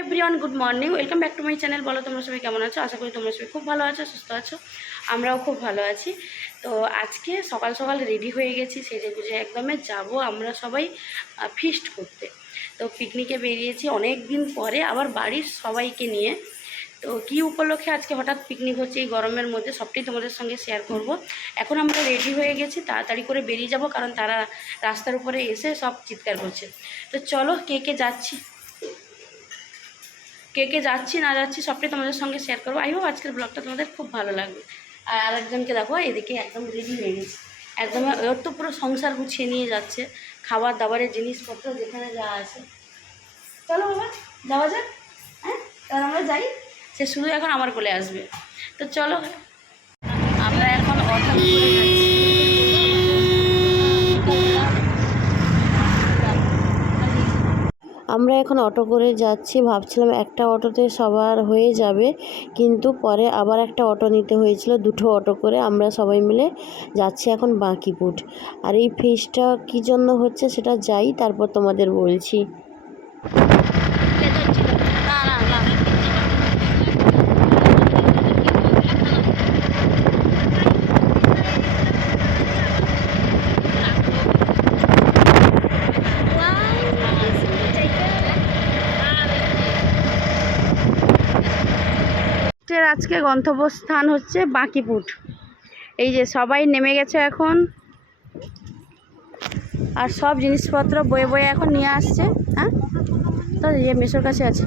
Everyone good morning welcome back to my channel বলো তোমরা সবাই কেমন আছো? আশা করি তোমরা সবাই খুব ভালো আছো, সুস্থ আছো। আমরাও খুব ভালো আছি। তো আজকে সকাল সকাল রেডি হয়ে গেছি, সেজে গুজে একদমে যাব আমরা সবাই ফিস্ট করতে। তো পিকনিকে বেরিয়েছি অনেক দিন পরে আবার বাড়ির সবাইকে নিয়ে। তো কি উপলক্ষে আজকে হঠাৎ পিকনিক হচ্ছে এই গরমের মধ্যে সবটাই তোমাদের সঙ্গে শেয়ার করব। এখন আমরা রেডি হয়ে গেছি, তাড়াতাড়ি করে বেরিয়ে যাব, কারণ তারা রাস্তার উপরে এসে সব চিৎকার করছে। তো চলো কে কে যাচ্ছি? কে কে যাচ্ছি, না যাচ্ছি, সবটাই তোমাদের সঙ্গে শেয়ার করব। আই হোপ আজকের ব্লগটা তোমাদের খুব ভালো লাগবে। আর আরেকজনকে দেখো, এদিকে একদম রেডি হয়ে গেছে। একদম ওর তো পুরো সংসার গুছিয়ে নিয়ে যাচ্ছে। খাবার দাবারের জিনিসপত্র যেখানে যা আছে। চলো বাবা, যাওয়া যাক। হ্যাঁ তাহলে আমরা যাই। সে শুধু এখন আমার কোলে আসবে। তো চলো, আমরা এখন অটো করে যাচ্ছি আমরা এখন অটো করে যাচ্ছি। ভাবছিলাম একটা অটোতে সবার হয়ে যাবে, কিন্তু পরে আবার একটা অটো নিতে হয়েছিল, দুটো অটো করে আমরা সবাই মিলে যাচ্ছি এখন বাঁকিপুট আর এই ফিসটা কী জন্য হচ্ছে সেটা যাই, তারপর তোমাদের বলছি না না না ট্রেনের আজকে গন্তব্যস্থান হচ্ছে বাঁকিপুট এই যে সবাই নেমে গেছে এখন। আর সব জিনিসপত্র বয়ে বয়ে এখন নিয়ে আসছে। হ্যাঁ? তো ইয়ে মেশোর কাছে আছে।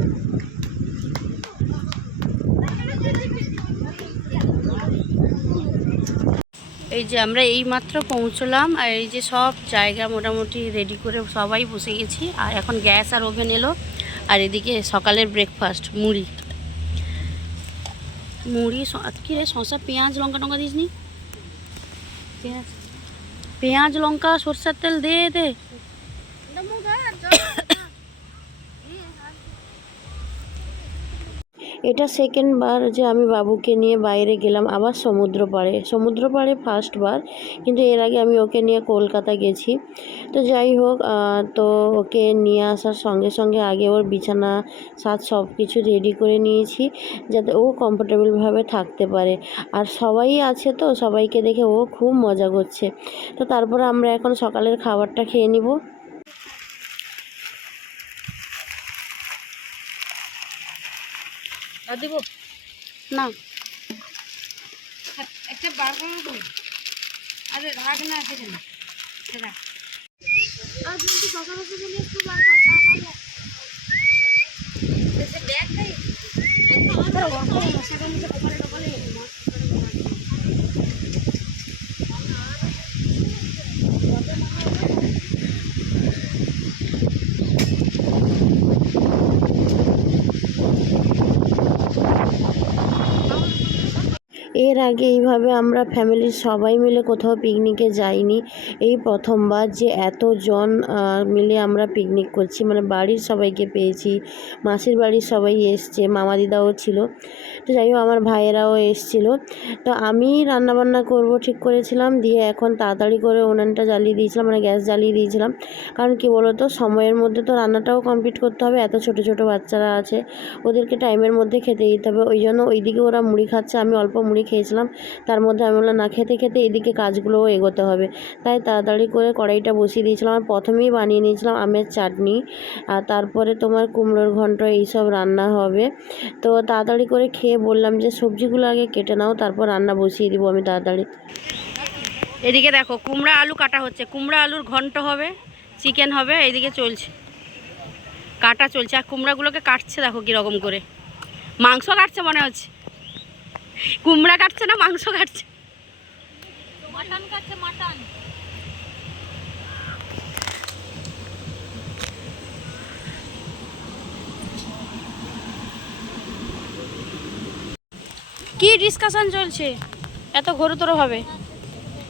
এই যে আমরা এই মাত্র পৌঁছলাম আর এই যে সব জায়গা মোটামুটি রেডি করে সবাই বসে গেছি। আর এখন গ্যাস আর ওভেন এলো। আর এদিকে সকালের ব্রেকফাস্ট মুড়ি। মুড়ি, স- কী রে, শসা, পেঁয়াজ, লঙ্কা, টঙ্কা দিস নি? পেঁয়াজ পেঁয়াজ, লঙ্কা, সরষের তেল দে দে। এটা সেকেন্ড বার যে আমি বাবুকে নিয়ে বাইরে গেলাম, আবার সমুদ্র পাড়ে সমুদ্র পাড়ে ফার্স্ট বার, কিন্তু এর আগে আমি ওকে নিয়ে কলকাতা গেছি। তো যাই হোক তো ওকে নিয়ে আসার সঙ্গে সঙ্গে আগে ওর বিছানা সাজ সব কিছু রেডি করে নিয়েছি, যাতে ও কমফোর্টেবলভাবে থাকতে পারে। আর সবাই আছে তো, সবাইকে দেখে ও খুব মজা করছে। তো তারপরে আমরা এখন সকালের খাবারটা খেয়ে নিব। দিব? না। একটা বার করে আরে রাগ না সেখানে রাখ। আর কিন্তু সকাল সকাল একটু বার কর চা খাব সে ব্যাগ নেই এর আগে এইভাবে আমরা ফ্যামিলির সবাই মিলে কোথাও পিকনিকে যাইনি। এই প্রথমবার যে এতজন মিলে আমরা পিকনিক করছি। মানে বাড়ির সবাইকে পেয়েছি, মাসির বাড়ির সবাই এসছে, মামা দিদাও ছিল। তো যাই হোক, আমার ভাইয়েরাও এসছিল। তো আমি রান্নাবান্না করব ঠিক করেছিলাম, দিয়ে এখন তাড়াতাড়ি করে উনানটা জ্বালিয়ে দিয়েছিলাম মানে গ্যাস জ্বালিয়ে দিয়েছিলাম। কারণ কি বলতো, সময়ের মধ্যে তো রান্নাটাও কমপ্লিট করতে হবে, এত ছোট ছোট বাচ্চারা আছে, ওদেরকে টাইমের মধ্যে খেতে দিতে হবে। ওই জন্য ওইদিকে ওরা মুড়ি খাচ্ছে, আমি অল্প মুড়ি খেয়েছিলাম তার মধ্যে আমি বললাম, না, খেতে খেতে এদিকে কাজগুলোও এগোতে হবে। তাই তাড়াতাড়ি করে কড়াইটা বসিয়ে দিয়েছিলাম। আর প্রথমেই বানিয়ে নিয়েছিলাম আমের চাটনি আর তারপরে তোমার কুমড়োর ঘন্ট, এইসব রান্না হবে। তো তাড়াতাড়ি করে খেয়ে বললাম যে, সবজিগুলো আগে কেটে নাও, তারপর রান্না বসিয়ে দিব আমি তাড়াতাড়ি। এদিকে দেখো, কুমড়া আলু কাটা হচ্ছে। কুমড়া আলুর ঘন্ট হবে, চিকেন হবে, এইদিকে চলছে। কাটা চলছে। আর কুমড়াগুলোকে কাটছে দেখো কীরকম করে। মাংস কাটছে মনে হচ্ছে। কুমড়া কাটছে না মাংস কাটছে? মাটন কাছে মাটন। কি ডিসকাশন চলছে? এত ঘোরতর হবে?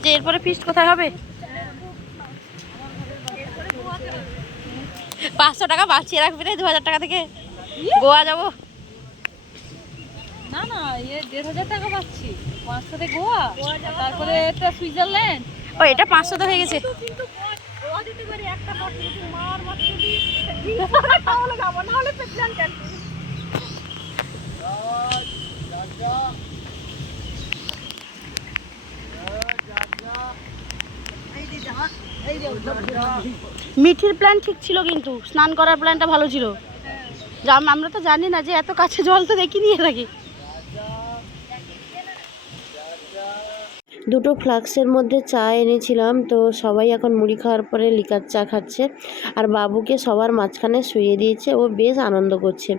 যে এরপরে ফিস্ট কোথায় হবে? পাঁচশো টাকা বাঁচিয়ে রাখবি রে দু হাজার টাকা থেকে। গোয়া যাব। না না এ দেড় হাজার টাকা পাচ্ছি। পাঁচশোতে গোয়া তারপরে একটা সুইজারল্যান্ড। ও এটা পাঁচশো তো হয়ে গেছে মিঠির প্ল্যান ঠিক ছিল কিন্তু স্নান করার প্ল্যানটা ভালো ছিল। যা- আমরা তো জানি না যে এত কাছে জল তো দেখিনি এর আগে। দুটো ফ্লাক্সের মধ্যে চা এনেছিলাম, তো সবাই এখন মুড়ি খাওয়ার পরে লিকার চা খাচ্ছে। আর বাবুকে সবার মাঝখানে শুয়ে দিয়েছে, ও বেশ আনন্দ করছে।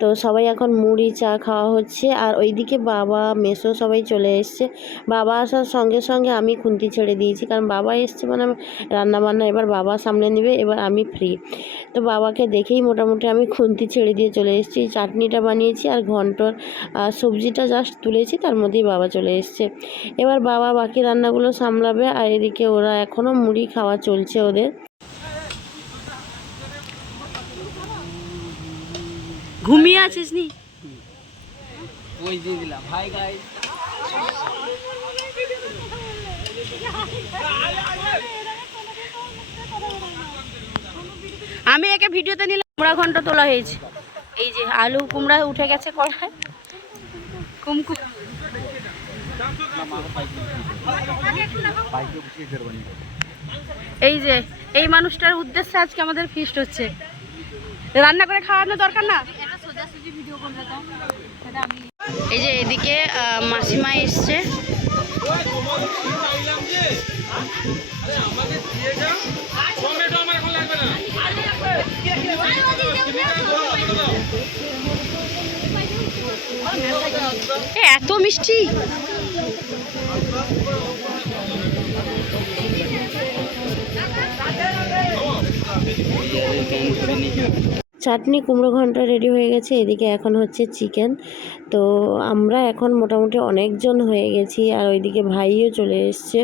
তো সবাই এখন মুড়ি, চা খাওয়া হচ্ছে, আর ওইদিকে বাবা, মেসো সবাই চলে এসছে। বাবা আসার সঙ্গে সঙ্গে আমি খুন্তি ছেড়ে দিয়েছি, কারণ বাবা এসছে মানে রান্নাবান্না এবার বাবা সামলে নেবে, এবার আমি ফ্রি তো বাবাকে দেখেই মোটামুটি আমি খুন্তি ছেড়ে দিয়ে চলে এসেছি। চাটনিটা বানিয়েছি আর ঘন্টর সবজিটা জাস্ট তুলেছি, তার মধ্যেই বাবা চলে এসছে। এবার বাবা বাকি রান্নাগুলো সামলাবে আর এদিকে ওরা এখনও মুড়ি খাওয়া চলছে ওদের। ঘুমিয়ে আছিস নি? ওই দিয়ে দিলাম। হাই গাইস আমি একে ভিডিওতে নিলাম কুমড়া ঘন্ট তোলা হয়েছে। এই যে আলু কুমড়া উঠে গেছে কড়ায়। কুমকু এই যে, এই মানুষটার উদ্দেশ্যে আজকে আমাদের ফিস্ট হচ্ছে। রান্না করে খাওয়ানো দরকার না? এই যে এদিকে মাসিমা এসছে। এত মিষ্টি! চাটনি কুমড়ো ঘণ্টা রেডি হয়ে গেছে, এদিকে এখন হচ্ছে চিকেন তো আমরা এখন মোটামুটি অনেকজন হয়ে গেছি, আর ওইদিকে ভাইও চলে এসছে।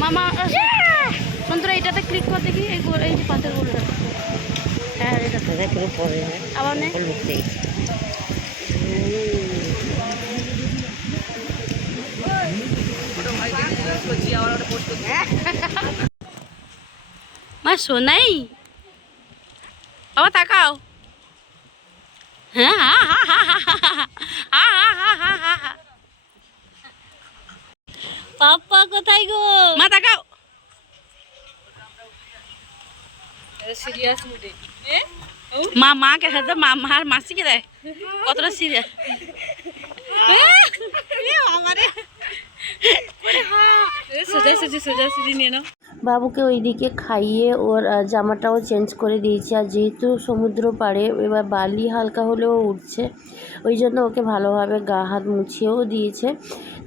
মামা বন্ধুরা এটাতে ক্লিক করতে কি এই এই যে পাথরগুলো হ্যাঁ মা সোনাই? বাবা তাকাও। পাপ্পা কোথায় গো? মা তাকাও। সিরিয়াস মুডে। মা মা কে সাথে মা মার মাসি কে দেয়? কতটা সিরিয়াস আমারে। সোজা সুজি সোজা সুজি নিয়ে নাও। বাবুকে ওইদিকে খাইয়ে ওর জামাটাও চেঞ্জ করে দিয়েছি। আর যেহেতু সমুদ্র পাড়ে, এবার বালি হালকা হলেও উঠছে, ওই জন্য ওকে ভালোভাবে গা হাত মুছিয়েও দিয়েছে।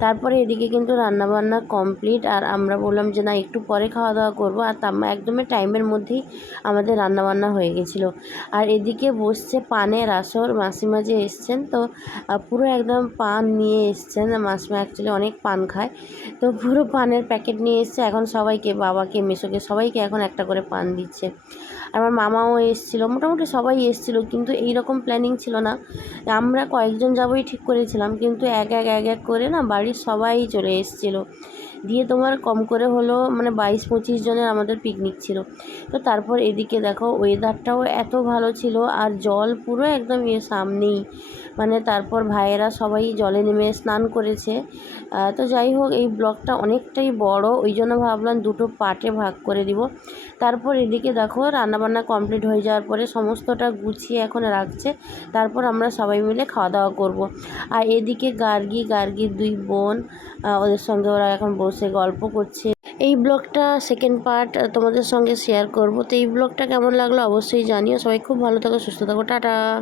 তারপরে এদিকে কিন্তু রান্নাবান্না কমপ্লিট। আর আমরা বললাম যে, না, একটু পরে খাওয়া দাওয়া করব। আর তার একদমই টাইমের মধ্যেই আমাদের রান্নাবান্না হয়ে গেছিল। আর এদিকে বসছে পানের আসর। মাসিমা যে এসছেন, তো পুরো একদম পান নিয়ে এসছেন। মাসিমা অ্যাকচুয়ালি অনেক পান খায়। তো পুরো পানের প্যাকেট নিয়ে এসছে। এখন সবাইকে বাবাকে, মেসোকে, সবাইকে এখন একটা করে পান দিচ্ছে। আমার মামাও এসেছিল, মোটামুটি সবাই এসেছিল, কিন্তু এই রকম প্ল্যানিং ছিল না। আমরা কয়েকজন যাবই ঠিক করেছিলাম, কিন্তু এক এক এক এক করে না বাড়ির সবাই চলে এসেছিল। দিয়ে তোমার কম করে হলো মানে বাইশ পঁচিশ জনের আমাদের পিকনিক ছিল। তো তারপর এদিকে দেখো ওয়েদারটাও এত ভালো ছিল আর জল পুরো একদম ইয়ে সামনেই। মানে তারপর ভাইয়েরা সবাই জলে নেমে স্নান করেছে। তো যাই হোক, এই ব্লগটা অনেকটাই বড়, ওই জন্য ভাবলাম দুটো পার্টে ভাগ করে দিব। তারপর এদিকে দেখো রান্নাবান্না কমপ্লিট হয়ে যাওয়ার পরে সমস্তটা গুছিয়ে এখন রাখছে। তারপর আমরা সবাই মিলে খাওয়া দাওয়া করব। আর এদিকে গার্গি, গার্গির দুই বোন ওদের সঙ্গে ওরা এখন বসে গল্প করছে। এই ব্লগটা সেকেন্ড পার্ট তোমাদের সঙ্গে শেয়ার করব। তো এই ব্লগটা কেমন লাগল অবশ্যই জানিও। সবাই খুব ভালো থাকো, সুস্থ থাকো। টাটা!